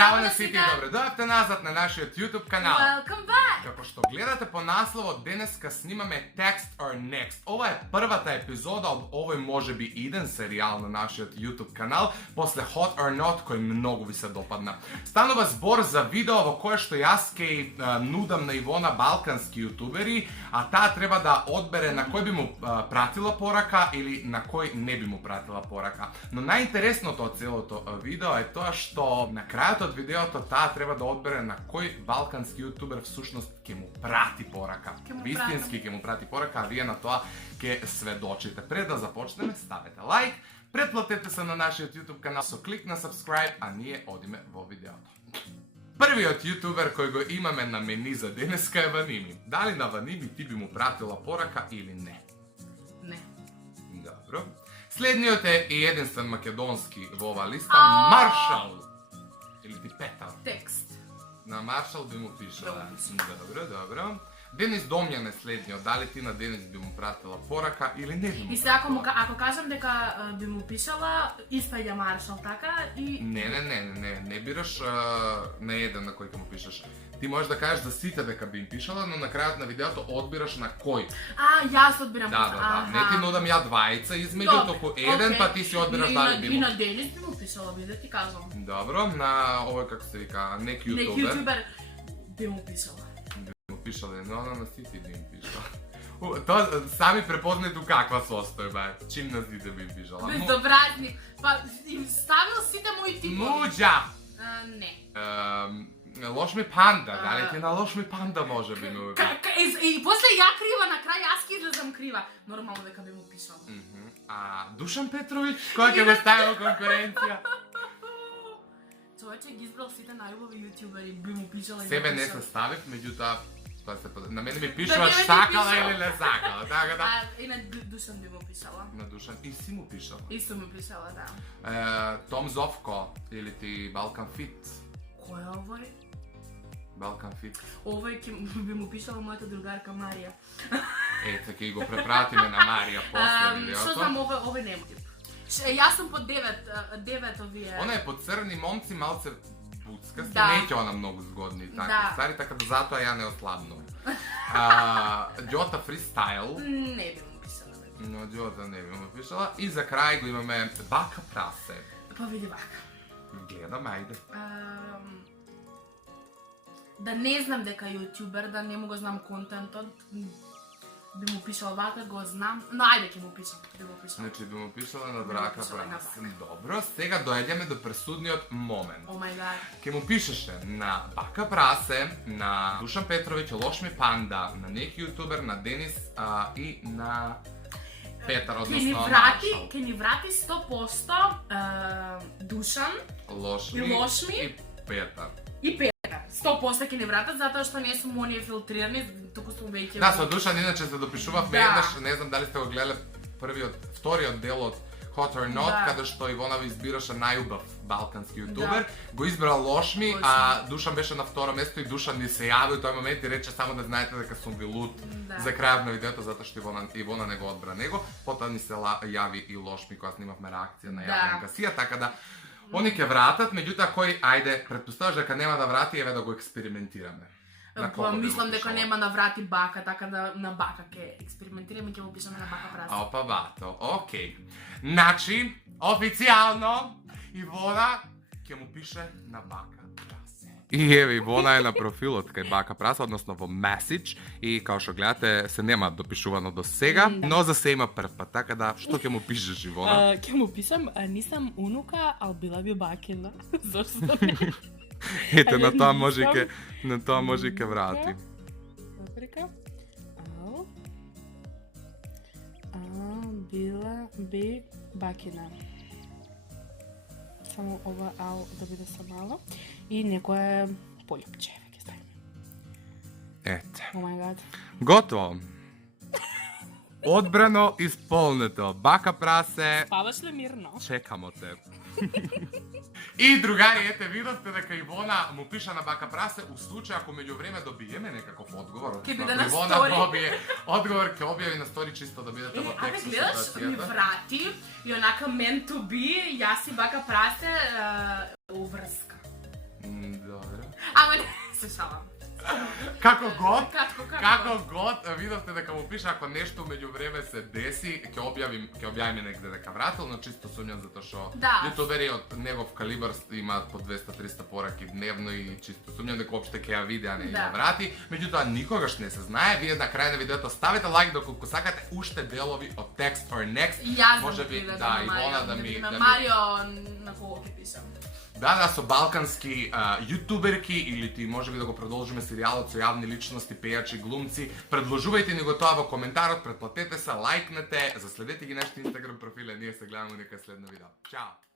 Zdravo na svi i dobrodošli nazad na našиот YouTube канал. Welcome back! Како што гледате по насловот, денеска снимаме Text or Next. Ова е првата епизода од овој можеби иден серијал на нашиот YouTube канал после Hot or Not, кој многу ви се допадна. Станува збор за видео во кое што јас ке нудам на Ивона балкански јутубери, а таа треба да одбере на кој би му пратила порака или на кој не би му пратила порака. Но најинтересното од целото видео е тоа што на крајот од видеото таа треба да одбере на кој балкански јутубер всушност ќе му прати порака. Вистински ќе му прати порака, а вие на тоа ќе сведочите. Пред да започнеме, ставете лайк, претплатете се на нашиот YouTube канал со клик на subscribe, а ние одиме во видеото. Првиот јутубер кој го имаме на мени за денеска е Ваними. Дали на Ваними ти би му пратила порака или не? Не. Добро. Следниот е и единствен македонски во ова листа, Маршал. Или ти Петар? Текст. На Маршал би му пишала. Добро. Денис Домјан е следниот. Дали ти на Денис би му пратила порака или не би му И сега ако кажам дека би му пишала, испаѓа Маршал, така? И... Не бираш на еден на кој ќе му пишеш. Ти можеш да кажеш за сите дека би им пишала, но на крајот на видеото одбираш на кој. Јас одбирам. Да. Не ти нудам ја двајца измеѓу, току еден, па ти си одбираш дали би му. И на Денис би му пишала, би да ти кажам. Добро, на овој како се вика, неки јутубер би му пишала. Пишала, но на сите би им пишала. Тоа сами препознајте каква состојба е. Чим на сите би им пишала. Безобразник. Па им ставил сите мои типови. Муџа! Не. Лош ми панда, дали ти на лош ми панда може би ме уби. И после ја крива, на крај јас ќе излезам крива. Нормално дека би му пишала. А Душан Петровиќ, кој ќе го ставил конкуренција? Човече ги избрал сите најубави јутубери, би му пишала и Себе не се ставив, меѓутоа на мене ми пишуваш сакала или не сакала, така да. И на Душан би му пишала. На Душан и си му пишала. Исто му пишала, да. Том Зовко или ти Балкан Фит. Кој е овој? Балкан Фит. Овој би му пишала мојата другарка Марија. Ете, ќе го препратиме на Марија после видеото. Што знам, овој нема тип. Јас сум по 9 овие. Она е по црни момци, малце буцкасти, Да. неќе она многу згодни и така. Да. Стари, така да затоа ја не ослабнувам. Ѓота Фристайл. Не би му пишала. Но Ѓота не би му пишала. И за крај го имаме Бака Прасе. Па види вака. Гледам, ајде. Да не знам дека јутубер, да не му го знам контентот, би му пишала вака, го знам, но ајде ќе му пишам, би му пишала. Значи би му пишала на Бака Прасе. Добро, сега доаѓаме до пресудниот момент. О мај гад. Ке му пишеше на Бака Прасе, на Душан Петровиќ, Лош ми панда, на неки јутубер, на Денис и на Петар, односно Маршал. Ке ни врати 100% Душан Лош и Лошми и Петар. и Петар. 100% ке ни вратат, затоа што не сум оние филтрирани, туку сум веќе... Да, со Душан иначе се допишувавме еднаш, не знам дали сте го гледале вториот дел од Hot or Not, каде што Ивона ви избираше најубав балкански јутубер, го избрал Лошми, а Душан беше на второ место и Душан ни се јави у тој момент и рече само да знаете дека сум ви лут за крајот на видеото, затоа што Ивона не го одбра него, потоа ни се јави и Лошми кога снимавме реакција на Јаден Касија, така да они ќе вратат, меѓутоа кој, ајде, претпоставаш дека нема да врати, еве да го експериментираме. Мислам дека нема да врати Бака, така да на Бака ќе експериментираме и ќе му пишаме на Бака Прасе. Опа, бато, окей. Значи, официјално, Ивона ќе му пише на Бака Прасе. И еве, Ивона е на профилот кај Бака Прасе, односно во Message, и као што гледате, се нема допишувано до сега, но за се има прв пат, така да, што ќе му пишеш, Ивона? Ќе му пишам, нисам унука, ал била би бакина. Зошто не? Ете, на тоа може и ке врати. Паприка. Била би бакина. Само ова ау да биде са мало. И некое пољупче, ќе ставим. Ете. О мај гад. Готово. Одбрано, исполнето. Бака Прасе. Спаваш ли мирно? Чекамо те. И другари, ете, видовте дека Ивона му пиша на Бака Прасе, у случај ако меѓувреме добиеме некаков одговор, Ќе биде на Ивона стори. добие одговор, ќе објави на стори чисто да бидете во Абе, текст со гледаш, ми ситуацијата. врати и онака meant to be, јас и Бака Прасе уврска. Добро. Ама не се шалам. Како год, Како како год, видовте дека му пише ако нешто меѓу време се деси, ќе објавиме негде дека вратил, но чисто сумњам затоа што Да. јутубери од негов калибар имаат по 200-300 пораки дневно и чисто сумњам дека опште ќе ја види, а не ја врати. Меѓутоа никогаш не се знае. Вие на крај на видеото ставете лайк доколку сакате уште делови од Text or Next. Јас Може би да, Ивона да ми Марио на кого ќе пишам. Да, со балкански јутуберки или ти можеби да го продолжиме серијалот со јавни личности, пејачи, глумци. Предложувајте ни го тоа во коментарот, претплатете се, лајкнете, заследете ги нашите Инстаграм профиле, ние се гледаме у нека следно видео. Чао!